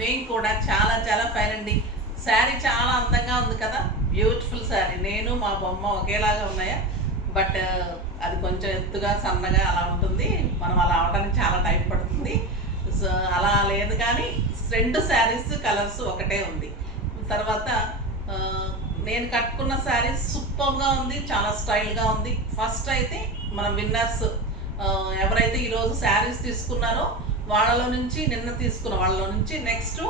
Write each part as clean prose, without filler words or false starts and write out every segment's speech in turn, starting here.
మేము కూడా చాలా చాలా ఫైన్ అండి. శారీ చాలా అందంగా ఉంది కదా, బ్యూటిఫుల్ శారీ. నేను మా బొమ్మ ఒకేలాగా ఉన్నాయా, బట్ అది కొంచెం ఎత్తుగా సన్నగా అలా ఉంటుంది. మనం అలా అవడానికి చాలా టైం పడుతుంది. సో అలా లేదు కానీ రెండు శారీస్ కలర్స్ ఒకటే ఉంది. తర్వాత నేను కట్టుకున్న శారీ సూపర్గా ఉంది, చాలా స్టైల్గా ఉంది. ఫస్ట్ అయితే మన విన్నర్స్ ఎవరైతే ఈరోజు శారీస్ తీసుకున్నారో వాళ్ళలో నుంచి, నిన్న తీసుకున్న వాళ్ళలో నుంచి, నెక్స్ట్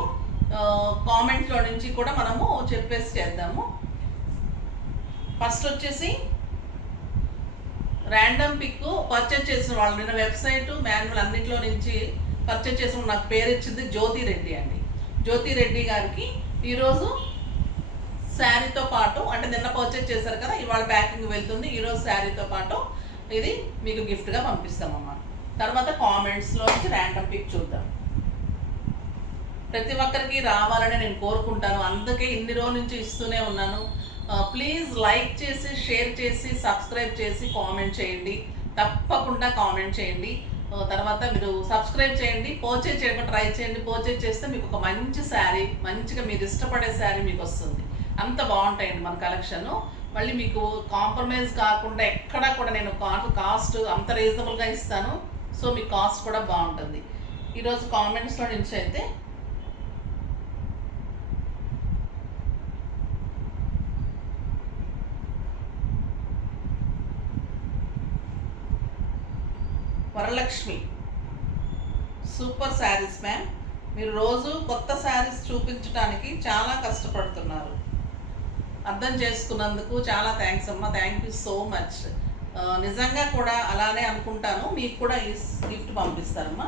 కామెంట్లో నుంచి కూడా మనము చెప్పేసి చేద్దాము. ఫస్ట్ వచ్చేసి ర్యాండమ్ పిక్ పర్చేజ్ చేసిన వాళ్ళు, నిన్న వెబ్సైట్ మాన్యువల్ అన్నింటిలో నుంచి పర్చేజ్ చేసిన నాకు పేరు ఇచ్చింది జ్యోతి రెడ్డి అండి. జ్యోతి రెడ్డి గారికి ఈరోజు శారీతో పాటు, అంటే నిన్న పర్చేజ్ చేశారు కదా, ఇవాళ ప్యాకింగ్ వెళ్తుంది. ఈరోజు శారీతో పాటు ఇది మీకు గిఫ్ట్గా పంపిస్తామమ్మా. తర్వాత కామెంట్స్లో నుంచి ర్యాండమ్ పిక్ చూద్దాం. ప్రతి ఒక్కరికి రావాలని నేను కోరుకుంటాను, అందుకే ఇన్ని రోజుల నుంచి ఇస్తూనే ఉన్నాను. ప్లీజ్ లైక్ చేసి, షేర్ చేసి, సబ్స్క్రైబ్ చేసి కామెంట్ చేయండి. తప్పకుండా కామెంట్ చేయండి. తర్వాత మీరు సబ్స్క్రైబ్ చేయండి, పర్చేజ్ చేయకుండా ట్రై చేయండి. పర్చేజ్ చేస్తే మీకు ఒక మంచి శారీ, మంచిగా మీరు ఇష్టపడే శారీ మీకు వస్తుంది. అంత బాగుంటాయండి మన కలెక్షన్. మళ్ళీ మీకు కాంప్రమైజ్ కాకుండా ఎక్కడా కూడా నేను కాస్ట్ అంత రీజనబుల్గా ఇస్తాను. సో మీ కాస్ట్ కూడా బాగుంటుంది. ఈరోజు కామెంట్స్లో నుంచి అయితే వరలక్ష్మి, సూపర్ శారీస్ మ్యామ్. మీరు రోజు కొత్త శారీస్ చూపించడానికి చాలా కష్టపడుతున్నారు. అర్థం చేసుకున్నందుకు చాలా థ్యాంక్స్ అమ్మా, థ్యాంక్ యూ సో మచ్. నిజంగా కూడా అలానే అనుకుంటాను. మీకు కూడా ఈ గిఫ్ట్ పంపిస్తారమ్మా.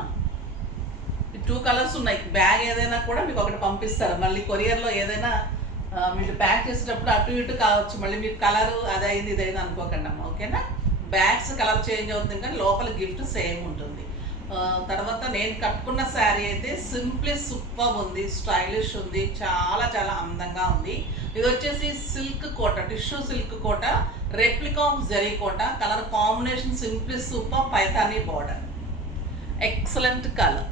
2 కలర్స్ ఉన్నాయి. బ్యాగ్ ఏదైనా కూడా మీకు ఒకటి పంపిస్తారు. మళ్ళీ కొరియర్లో ఏదైనా మీరు ప్యాక్ చేసేటప్పుడు అటు ఇటు కావచ్చు, మళ్ళీ మీకు కలరు అదైంది ఇదైంది అనుకోకండి అమ్మా, ఓకేనా? బ్యాగ్స్ కలర్ చేంజ్ అవుతుంది కానీ లోపల గిఫ్ట్ సేమ్ ఉంటుంది. తర్వాత నేను కట్టుకున్న శారీ అయితే సింప్లీ సూపర్ ఉంది, స్టైలిష్ ఉంది, చాలా చాలా అందంగా ఉంది. ఇది వచ్చేసి silk Kota, tissue silk Kota, replica of zari Kota. Colour combination simply super, Paithani border, excellent colour.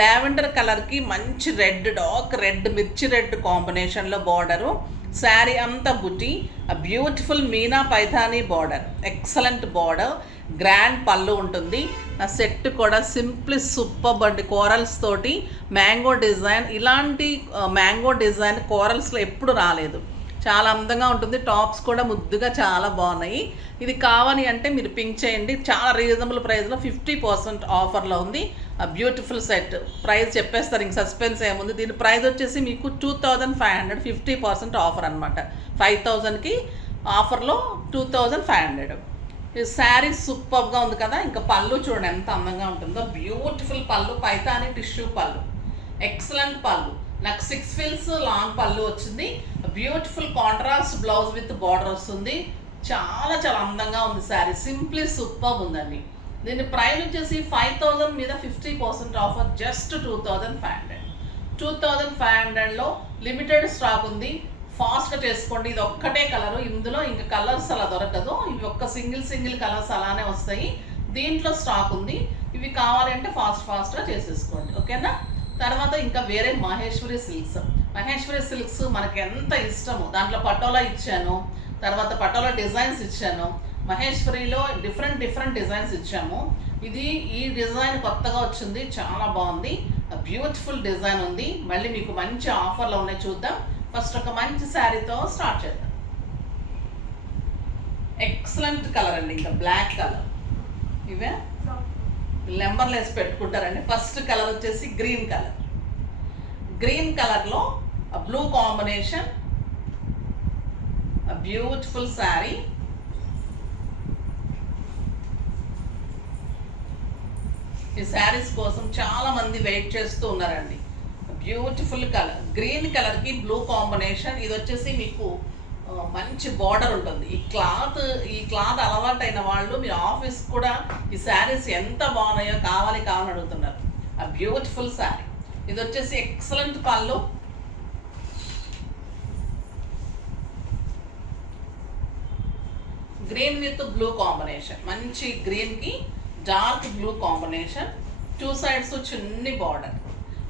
Lavender కలర్కి మంచి రెడ్, డార్క్ రెడ్, మిర్చి రెడ్ కాంబినేషన్లో బార్డరు. శారీ అంతా బుటీ, బ్యూటిఫుల్ మీనా Paithani border, excellent border. Grand pallu ఉంటుంది. ఆ సెట్ కూడా సింప్లీ సూపర్ అండి, కోరల్స్ తోటి మ్యాంగో డిజైన్. ఇలాంటి మ్యాంగో డిజైన్ కోరల్స్లో ఎప్పుడు రాలేదు. చాలా అందంగా ఉంటుంది. టాప్స్ కూడా ముద్దుగా చాలా బాగున్నాయి. ఇది కావాలి అంటే మీరు పింక్ చేయండి. చాలా రీజనబుల్ ప్రైస్లో 50% ఆఫర్లో ఉంది. Beautiful set. ప్రైస్ చెప్పేస్తారు, ఇంక సస్పెన్స్ ఏముంది. దీని ప్రైస్ వచ్చేసి మీకు 2500, 50% ఆఫర్ అనమాట. 5000కి ఆఫర్లో 2500. ఈ శారీ సూపర్గా ఉంది కదా. ఇంకా పళ్ళు చూడండి ఎంత అందంగా ఉంటుందో. బ్యూటిఫుల్ పళ్ళు, పైథానీ టిష్యూ పళ్ళు, ఎక్సలెంట్ పళ్ళు. నాకు 6 ఫిల్స్ లాంగ్ పళ్ళు వచ్చింది. Beautiful contrast blouse with border వస్తుంది. చాలా చాలా అందంగా ఉంది శారీ, సింప్లీ సూపర్ ఉందండి. దీని ప్రైస్ వచ్చేసి 5000 మీద 50% ఆఫర్, జస్ట్ 2500. 2500లో లిమిటెడ్ స్టాక్ ఉంది. ఫాస్ట్గా చేసుకోండి. ఇది ఒక్కటే కలరు, ఇందులో ఇంకా కలర్స్ అలా దొరకదు. ఇవి ఒక్క సింగిల్ కలర్స్ అలానే వస్తాయి. దీంట్లో స్టాక్ ఉంది. ఇవి కావాలంటే ఫాస్ట్గా చేసేసుకోండి, ఓకేనా? తర్వాత ఇంకా వేరే మహేశ్వరి సిల్క్స్. మహేశ్వరి సిల్క్స్ మనకి ఎంత ఇష్టము. దాంట్లో పటోలా ఇచ్చాను, తర్వాత పటోలా డిజైన్స్ ఇచ్చాను. మహేశ్వరిలో డిఫరెంట్ డిజైన్స్ ఇచ్చాము. ఈ డిజైన్ కొత్తగా వచ్చింది, చాలా బాగుంది. బ్యూటిఫుల్ డిజైన్ ఉంది. మళ్ళీ మీకు మంచి ఆఫర్లో ఉన్నాయి, చూద్దాం. ఫస్ట్ ఒక మంచి శారీతో స్టార్ట్ చేద్దాం. ఎక్సలెంట్ కలర్ అండి, ఇంకా బ్లాక్ కలర్. ఇవే నెంబర్లు వేసి పెట్టుకుంటారండి. ఫస్ట్ కలర్ వచ్చేసి గ్రీన్ కలర్. గ్రీన్ కలర్లో బ్లూ కాంబినేషన్, బ్యూటిఫుల్ శారీ. ఈ శారీస్ కోసం చాలా మంది వెయిట్ చేస్తూ ఉన్నారండి. బ్యూటిఫుల్ కలర్, గ్రీన్ కలర్కి బ్లూ కాంబినేషన్. ఇది వచ్చేసి మీకు మంచి బార్డర్ ఉంటుంది. ఈ క్లాత్ అలవాటైన వాళ్ళు మీ ఆఫీస్ కూడా ఈ శారీస్ ఎంత బాగున్నాయో కావాలి అడుగుతున్నారు. ఆ బ్యూటిఫుల్ శారీ. ఇది వచ్చేసి ఎక్సలెంట్ పళ్ళు, గ్రీన్ విత్ బ్లూ కాంబినేషన్. మంచి గ్రీన్కి డార్క్ బ్లూ కాంబినేషన్. 2 సైడ్స్ చిన్ని బార్డర్.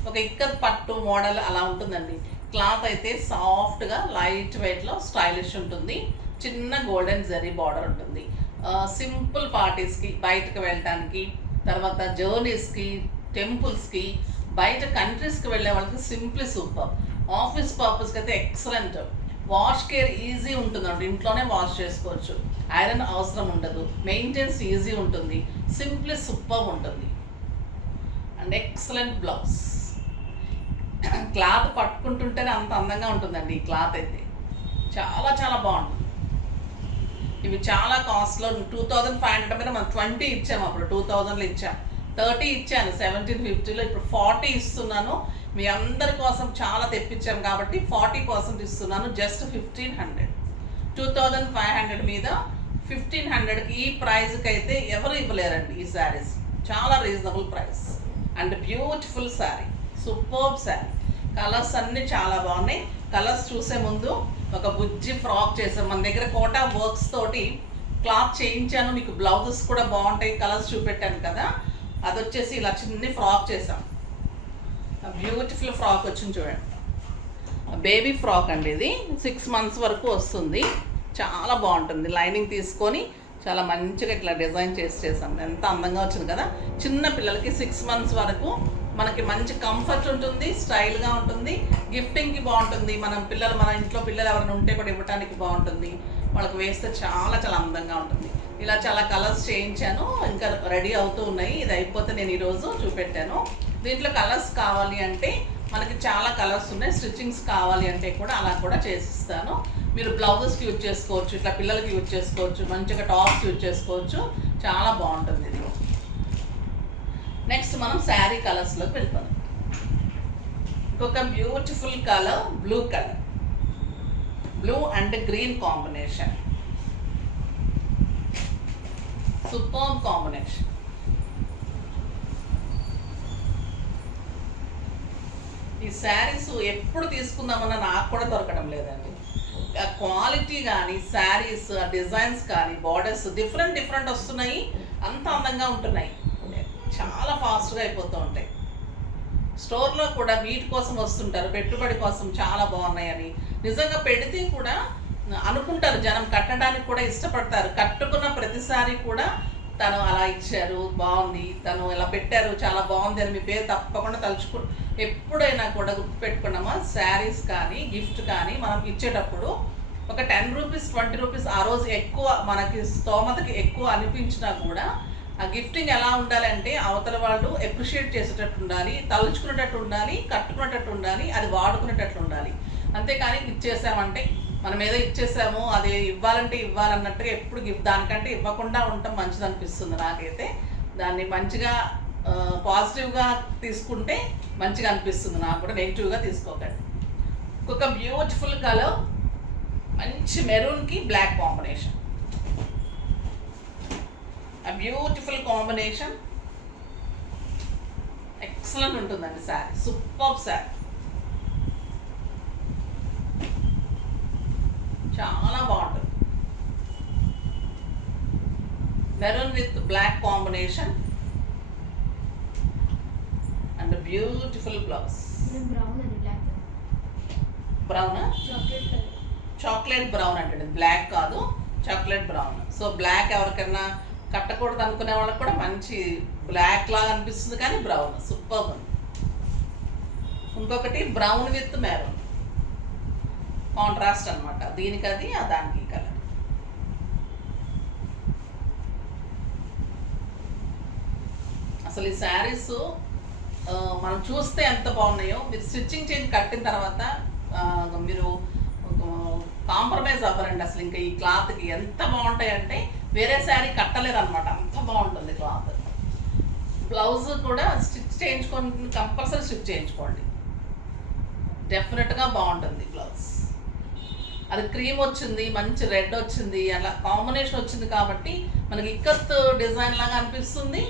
ఒక ఇక్కత్ పట్టు మోడల్ అలా ఉంటుందండి. క్లాత్ అయితే సాఫ్ట్గా లైట్ వెయిట్లో స్టైలిష్ ఉంటుంది. చిన్న గోల్డెన్ జరీ బార్డర్ ఉంటుంది. సింపుల్ పార్టీస్కి, బయటకు వెళ్ళటానికి, తర్వాత జర్నీస్కి, టెంపుల్స్కి, బయట కంట్రీస్కి వెళ్ళే వాళ్ళకి సింప్లీ సూపర్. ఆఫీస్ పర్పస్కి అయితే ఎక్సలెంట్. వాష్ కేర్ ఈజీ ఉంటుందండి, ఇంట్లోనే వాష్ చేసుకోవచ్చు. ఐరన్ అవసరం ఉండదు, మెయింటెనెన్స్ ఈజీ ఉంటుంది, సింప్లీ సూపర్ ఉంటుంది. And excellent blouse. క్లాత్ పట్టుకుంటుంటేనే అంత అందంగా ఉంటుందండి ఈ క్లాత్ అయితే. చాలా చాలా బాగుంటుంది. ఇవి చాలా కాస్ట్లో 2500 మీద మనం 20 ఇచ్చాము. అప్పుడు 2000లో ఇచ్చాం, 30 ఇచ్చాను 1750లో. ఇప్పుడు 40 ఇస్తున్నాను. మీ అందరి కోసం చాలా తెప్పించాం కాబట్టి 40% ఇస్తున్నాను. జస్ట్ 1500. 2500 మీద 1500కి ఈ ప్రైజ్కి అయితే ఎవరు ఇవ్వలేరండి ఈ శారీస్. చాలా reasonable price and beautiful sari, superb sari. Colours అన్నీ చాలా బాగున్నాయి. కలర్స్ చూసే ముందు ఒక బుజ్జి ఫ్రాక్ చేసాం. మన దగ్గర కోటా వర్క్స్ తోటి క్లాత్ చేయించాను. మీకు బ్లౌజెస్ కూడా బాగుంటాయి, కలర్స్ చూపెట్టాను కదా. అది వచ్చేసి ఇలా చిన్ని ఫ్రాక్ చేసాం. బ్యూటిఫుల్ ఫ్రాక్ వచ్చింది చూడండి. బేబీ ఫ్రాక్ అండి ఇది. 6 months వరకు వస్తుంది. చాలా బాగుంటుంది. లైనింగ్ తీసుకొని చాలా మంచిగా ఇట్లా డిజైన్ చేసాం. ఎంత అందంగా వచ్చింది కదా. చిన్న పిల్లలకి 6 months వరకు మనకి మంచి కంఫర్ట్ ఉంటుంది, స్టైల్గా ఉంటుంది, గిఫ్టింగ్కి బాగుంటుంది. మన ఇంట్లో పిల్లలు ఎవరైనా ఉంటే కూడా ఇవ్వడానికి బాగుంటుంది. వాళ్ళకి వేస్తే చాలా చాలా అందంగా ఉంటుంది. ఇలా చాలా కలర్స్ చేయించాను, ఇంకా రెడీ అవుతూ ఉన్నాయి. ఇది అయిపోతే నేను ఈరోజు చూపెట్టాను. దీంట్లో కలర్స్ కావాలి అంటే మనకి చాలా కలర్స్ ఉన్నాయి. స్టిచ్చింగ్స్ కావాలి అంటే కూడా అలా కూడా చేసిస్తాను. మీరు బ్లౌజెస్కి యూజ్ చేసుకోవచ్చు, ఇట్లా పిల్లలకి యూజ్ చేసుకోవచ్చు, మంచిగా టాప్స్ యూజ్ చేసుకోవచ్చు. చాలా బాగుంటుంది ఇది. నెక్స్ట్ మనం శారీ కలర్స్లోకి వెళ్ళిపోదాం. ఇంకొక beautiful colour, blue colour. Blue and green combination, super combination. ఈ శారీస్ ఎప్పుడు తీసుకుందామన్నా నాకు కూడా దొరకడం లేదండి. క్వాలిటీ కానీ, శారీస్ డిజైన్స్ కానీ, బార్డర్స్ డిఫరెంట్ వస్తున్నాయి. అంత అందంగా ఉంటున్నాయి. చాలా ఫాస్ట్గా అయిపోతూ ఉంటాయి. స్టోర్లో కూడా వీటి కోసం వస్తుంటారు, పెట్టుబడి కోసం చాలా బాగున్నాయని. నిజంగా పెడితే కూడా అనుకుంటారు జనం, కట్టడానికి కూడా ఇష్టపడతారు. కట్టుకున్న ప్రతిసారి కూడా తను అలా ఇచ్చారు, బాగుంది, తను ఇలా పెట్టారు, చాలా బాగుంది అని మీ పేరు తప్పకుండా ఎప్పుడైనా కూడా గుర్తుపెట్టుకున్నామా. శారీస్ కానీ, గిఫ్ట్ కానీ మనం ఇచ్చేటప్పుడు ఒక 10 రూపీస్ 20 రూపీస్ ఆ రోజు ఎక్కువ మనకి స్తోమతకి ఎక్కువ అనిపించినా కూడా ఆ గిఫ్టింగ్ ఎలా ఉండాలంటే అవతల వాళ్ళు అప్రిషియేట్ చేసేటట్టు ఉండాలి, తలుచుకునేటట్టు ఉండాలి, కట్టుకునేటట్టు ఉండాలి, అది వాడుకునేటట్లు ఉండాలి. అంతేకాని ఇచ్చేసామంటే మనం ఏదో ఇచ్చేసాము, అది ఇవ్వాలంటే ఇవ్వాలన్నట్టుగా ఎప్పుడు దానికంటే ఇవ్వకుండా ఉండటం మంచిది అనిపిస్తుంది నాకైతే. దాన్ని మంచిగా పాజిటివ్గా తీసుకుంటే మంచిగా అనిపిస్తుంది నాకు కూడా, నెగిటివ్గా తీసుకోకండి. ఇంకొక బ్యూటిఫుల్ కలర్, మంచి మెరూన్కి బ్లాక్ కాంబినేషన్. ఆ బ్యూటిఫుల్ కాంబినేషన్ ఎక్సలెంట్ ఉంటుందండి శారీ, సూపర్ శారీ. చాలా బాగుంటుంది. Maroon with black combination and beautiful blouse. Brown, chocolate brown అంటే బ్లాక్ కాదు, చాక్లెట్ బ్రౌన్. సో బ్లాక్ ఎవరికైనా కట్టకూడదు అనుకునే వాళ్ళకి కూడా మంచి బ్లాక్ లాగా అనిపిస్తుంది, కానీ బ్రౌన్ సూపర్ ఉంది. ఇంకొకటి బ్రౌన్ విత్ మెరూన్ కాంట్రాస్ట్ అనమాట. దీనికి అది, దానికి కలర్. అసలు ఈ శారీస్ మనం చూస్తే ఎంత బాగున్నాయో, మీరు స్టిచ్చింగ్ చేసి కట్టిన తర్వాత మీరు కాంప్రమైజ్ అవ్వరండి. అసలు ఇంకా ఈ క్లాత్కి ఎంత బాగుంటాయంటే వేరే శారీ కట్టలేరు అనమాట, అంత బాగుంటుంది క్లాత్. బ్లౌజ్ కూడా స్టిచ్ చేయించుకోండి, కంపల్సరీ స్టిచ్ చేయించుకోండి, డెఫినెట్గా బాగుంటుంది బ్లౌజ్. అది క్రీమ్ వచ్చింది, మంచి రెడ్ వచ్చింది, అలా కాంబినేషన్ వచ్చింది కాబట్టి మనకి ఇక్కత్ డిజైన్ లాగా అనిపిస్తుంది,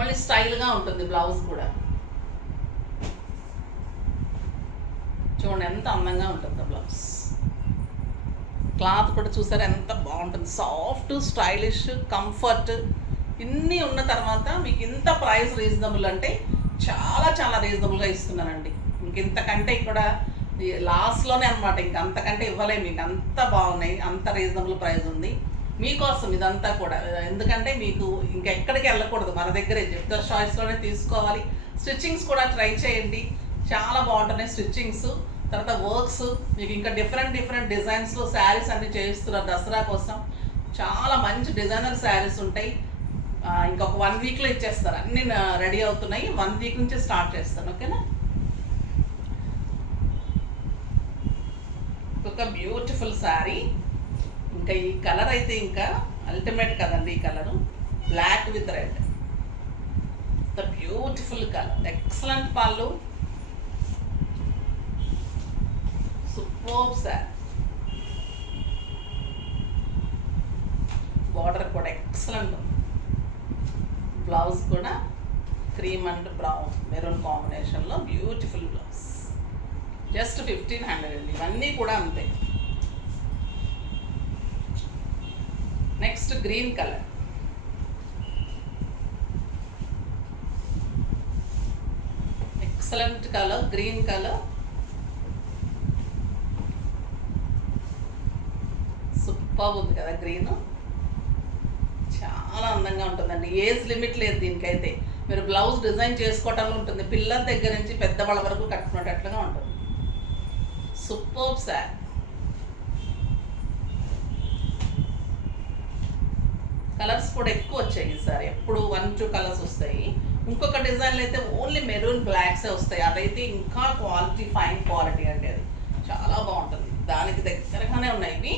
మళ్ళీ స్టైల్గా ఉంటుంది బ్లౌజ్ కూడా. చూడండి ఎంత అందంగా ఉంటుంది బ్లౌజ్. క్లాత్ కూడా చూసారా ఎంత బాగుంటుంది, సాఫ్ట్, స్టైలిష్, కంఫర్ట్. ఇన్ని ఉన్న తర్వాత మీకు ఇంత ప్రైస్ రీజనబుల్ అంటే చాలా చాలా రీజనబుల్గా ఇస్తున్నానండి. ఇంతకంటే ఇక్కడ లాస్ట్లోనే అనమాట, అంతకంటే ఇవ్వలేము మీకు. అంత బాగున్నాయి, అంత రీజనబుల్ ప్రైస్ ఉంది మీకోసం ఇదంతా కూడా. ఎందుకంటే మీకు ఇంకెక్కడికి వెళ్ళకూడదు, మన దగ్గరే జెప్టర్ చాయిస్లోనే తీసుకోవాలి. స్టిచ్చింగ్స్ కూడా ట్రై చేయండి, చాలా బాగుంటున్నాయి స్టిచ్చింగ్స్. తర్వాత వర్క్స్ మీకు ఇంకా డిఫరెంట్ డిజైన్స్లో శారీస్ అన్నీ చేయిస్తున్నారు దసరా కోసం. చాలా మంచి డిజైనర్ శారీస్ ఉంటాయి. ఇంకొక 1 వీక్లో ఇచ్చేస్తారు, అన్నీ రెడీ అవుతున్నాయి. 1 వీక్ నుంచి స్టార్ట్ చేస్తాను, ఓకేనా. ఒక బ్యూటిఫుల్ శారీ. ఇంకా ఈ కలర్ అయితే ఇంకా అల్టిమేట్ కదండి. ఈ colour black with red, the beautiful colour, excellent pallu, super sari. Border కూడా ఎక్సలెంట్ ఉంది. బ్లౌజ్ కూడా క్రీమ్ అండ్ బ్రౌన్ మెరూన్ కాంబినేషన్లో బ్యూటిఫుల్ బ్లౌజ్. జస్ట్ 1500 అండి, ఇవన్నీ కూడా అంతే. Next green colour, excellent colour, green colour, super ఉంది కదా గ్రీన్. చాలా అందంగా ఉంటుందండి, ఏజ్ లిమిట్ లేదు దీనికైతే. మీరు బ్లౌజ్ డిజైన్ చేసుకోవటంలో ఉంటుంది, పిల్లల దగ్గర నుంచి పెద్దవాళ్ళ వరకు కట్టుకునేటట్లుగా ఉంటుంది. సూపర్ శారీ. కలర్స్ కూడా ఎక్కువ వచ్చాయి ఈసారి, ఎప్పుడు 1-2 కలర్స్ వస్తాయి. ఇంకొక డిజైన్లు అయితే ఓన్లీ మెరూన్ బ్లాక్సే వస్తాయి, అదైతే ఇంకా క్వాలిటీ, ఫైన్ క్వాలిటీ అండి. అది చాలా బాగుంటుంది, దానికి దగ్గరగానే ఉన్నాయి ఇవి.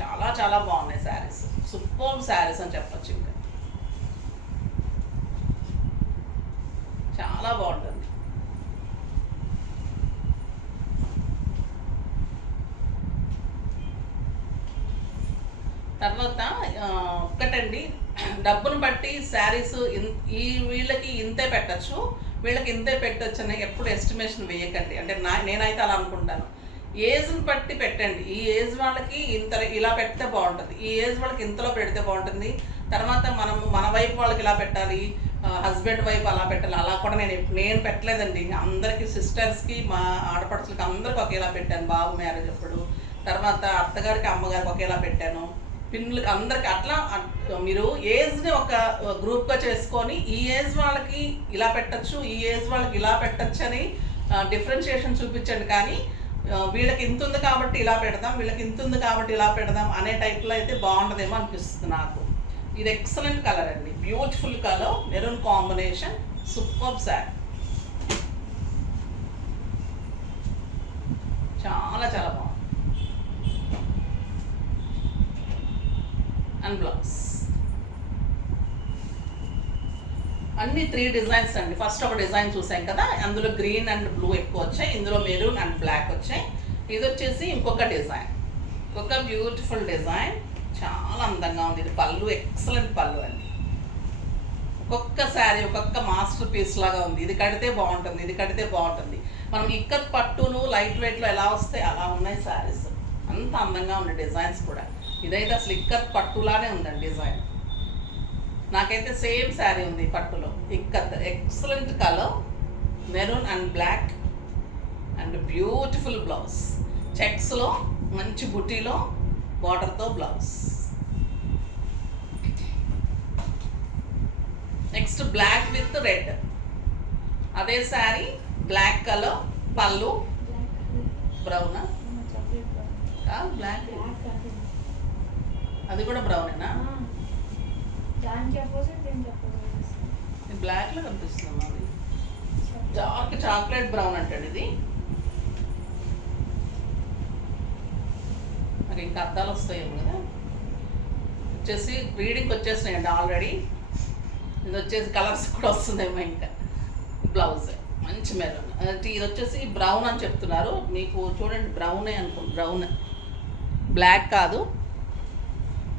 చాలా చాలా బాగున్నాయి శారీస్, సూపర్ శారీస్ అని చెప్పచ్చు. ఇంకా చాలా బాగుంటుంది. తర్వాత ఒక్కటండి, డబ్బును బట్టి శారీస్ ఈ వీళ్ళకి ఇంతే పెట్టచ్చు, వీళ్ళకి ఇంతే పెట్టచ్చు అని ఎప్పుడు ఎస్టిమేషన్ వేయకండి. అంటే నేనైతే అలా అనుకుంటాను. ఏజ్ని బట్టి పెట్టండి. ఈ ఏజ్ వాళ్ళకి ఇంత ఇలా పెడితే బాగుంటుంది, ఈ ఏజ్ వాళ్ళకి ఇంతలో పెడితే బాగుంటుంది. తర్వాత మన వైపు వాళ్ళకి ఇలా పెట్టాలి, హస్బెండ్ వైపు అలా పెట్టాలి. అలా కూడా నేను పెట్టలేదండి. అందరికీ, సిస్టర్స్కి, మా ఆడపడుచులకి అందరికి ఒకేలా పెట్టాను బాబు మ్యారేజ్ అప్పుడు. తర్వాత అత్తగారికి, అమ్మగారికి ఒకేలా పెట్టాను, పిన్నులకి అందరికి. అట్లా మీరు ఏజ్ని ఒక గ్రూప్గా చేసుకొని ఈ ఏజ్ వాళ్ళకి ఇలా పెట్టచ్చు, ఈ ఏజ్ వాళ్ళకి ఇలా పెట్టచ్చు అని డిఫరెన్షియేషన్ చూపించండి. కానీ వీళ్ళకి ఇంత ఉంది కాబట్టి ఇలా పెడదాం, వీళ్ళకి ఇంత ఉంది కాబట్టి ఇలా పెడదాం అనే టైప్లో అయితే బాగుంటుందేమో అనిపిస్తుంది నాకు. ఇది ఎక్సలెంట్ కలర్ అండి, beautiful colour, maroon combination, super sari. చాలా చాలా బాగుంది. అండ్ బ్లౌజ్ అన్ని 3 డిజైన్స్ అండి. ఫస్ట్ ఒక డిజైన్ చూసాం కదా, అందులో గ్రీన్ అండ్ బ్లూ ఎక్కువ వచ్చాయి, ఇందులో మెరూన్ అండ్ బ్లాక్ వచ్చాయి. ఇది వచ్చేసి ఇంకొక డిజైన్, ఇంకొక బ్యూటిఫుల్ డిజైన్, చాలా అందంగా ఉంది. ఇది పళ్ళు, ఎక్సలెంట్ పళ్ళు అండి. ఒక్కొక్క శారీ ఒక్కొక్క మాస్టర్ పీస్ లాగా ఉంది. ఇది కడితే బాగుంటుంది, ఇది కడితే బాగుంటుంది. మనం ఇక్కత్ పట్టును లైట్ వెయిట్లో ఎలా వస్తే అలా ఉన్నాయి శారీస్, అంత అందంగా ఉన్నాయి డిజైన్స్ కూడా. ఇదైతే అసలు ఇక్కత్ పట్టులానే ఉందండి డిజైన్. నాకైతే సేమ్ శారీ ఉంది పట్టులో, ikat, excellent colour, maroon and black and beautiful blouse. చెక్స్లో మంచి బుటీలో బార్డర్తో blouse. Next black with red, అదే శారీ, బ్లాక్ కలర్, పళ్ళు బ్రౌనా, బ్లాక్, అది కూడా బ్రౌనేనా? బ్లాక్లో కనిపిస్తుంది, అది డార్క్ చాక్లెట్ బ్రౌన్ అంటాడు ఇది. మరి ఇంకా అద్దాలు వస్తాయేమో కదా. వచ్చేసి రీడింగ్కి వచ్చేసినాయండి ఆల్రెడీ. ఇది వచ్చేసి కలర్స్ కూడా వస్తుందేమో. ఇంకా బ్లౌజ్ మంచి మెరూన్, ఇది వచ్చేసి బ్రౌన్ అని చెప్తున్నారు మీకు. చూడండి బ్రౌనే అనుకోండి, బ్రౌన్, బ్లాక్ కాదు,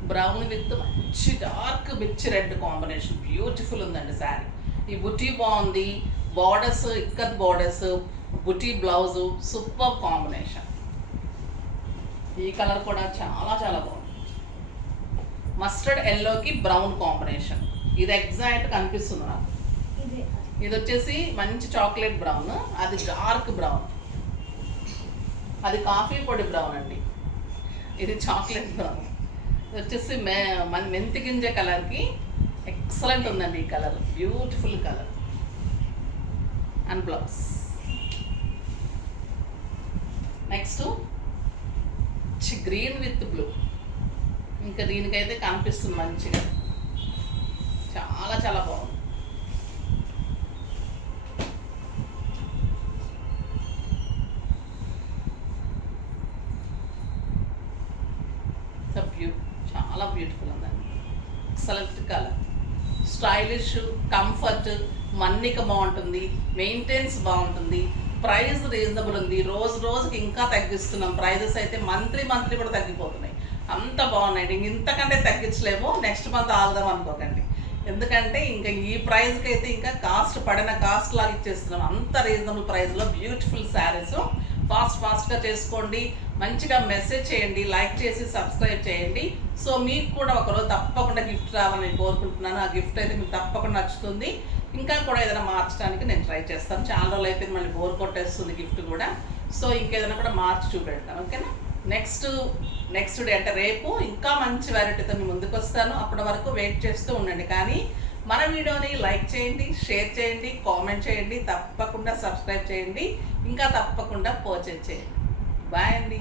బ్రౌన్ విత్ మంచి డార్క్ మిర్చి రెడ్ కాంబినేషన్, బ్యూటిఫుల్ ఉందండి శారీ. ఈ బుటీ బాగుంది, బార్డర్స్, ఇక్కత్ బార్డర్స్, బుటీ బ్లౌజు, సూపర్ కాంబినేషన్. ఈ కలర్ కూడా చాలా చాలా బాగుంది, మస్టర్డ్ ఎల్లోకి బ్రౌన్ కాంబినేషన్. ఇది ఎగ్జాక్ట్ కనిపిస్తుంది నాకు. ఇది వచ్చేసి మంచి చాక్లెట్ బ్రౌన్, అది డార్క్ బ్రౌన్, అది కాఫీ పొడి బ్రౌన్ అండి. ఇది చాక్లెట్ బ్రౌన్. ఇది వచ్చేసి మన మెంతి గింజ కలర్కి ఎక్సలెంట్ ఉందండి ఈ colour, beautiful colour. And blouse next green with blue. ఇంకా దీనికైతే కనిపిస్తుంది మంచిగా, చాలా చాలా బాగుంది. చాలా బ్యూటిఫుల్ ఉందండి, ఎక్సలెంట్ కలర్, స్టైలిష్, కంఫర్ట్, మన్నిక బాగుంటుంది, మెయింటెనెన్స్ బాగుంటుంది, ప్రైస్ రీజనబుల్ ఉంది. రోజు రోజుకి ఇంకా తగ్గిస్తున్నాం ప్రైజెస్, అయితే మంత్లీ కూడా తగ్గిపోతున్నాయి. అంత బాగున్నాయి. ఇంతకంటే తగ్గించలేము, నెక్స్ట్ మంత్ ఆగుదాం అనుకోకండి. ఎందుకంటే ఇంకా ఈ ప్రైస్కి అయితే ఇంకా పడిన కాస్ట్ లాగా ఇచ్చేస్తున్నాం. అంత రీజనబుల్ ప్రైస్లో బ్యూటిఫుల్ శారీస్. ఫాస్ట్గా చేసుకోండి, మంచిగా మెసేజ్ చేయండి, లైక్ చేసి సబ్స్క్రైబ్ చేయండి. సో మీకు కూడా ఒకరోజు తప్పకుండా గిఫ్ట్ రావాలని కోరుకుంటున్నాను. ఆ గిఫ్ట్ అయితే మీకు తప్పకుండా నచ్చుతుంది. ఇంకా కూడా ఏదైనా మార్చడానికి నేను ట్రై చేస్తాను. చాలా రోజులు అయిపోయింది, మళ్ళీ బోర్ కొట్టేస్తుంది గిఫ్ట్ కూడా. సో ఇంకేదైనా కూడా మార్చి చూపెడతాను, ఓకేనా. నెక్స్ట్ డే అంటే రేపు ఇంకా మంచి వెరైటీతో మీ ముందుకు వస్తాను. అప్పటి వరకు వెయిట్ చేస్తూ ఉండండి. కానీ మన వీడియోని లైక్ చేయండి, షేర్ చేయండి, కామెంట్ చేయండి, తప్పకుండా సబ్స్క్రైబ్ చేయండి, ఇంకా తప్పకుండా పర్చేజ్ చేయండి. బాయ్ అండి.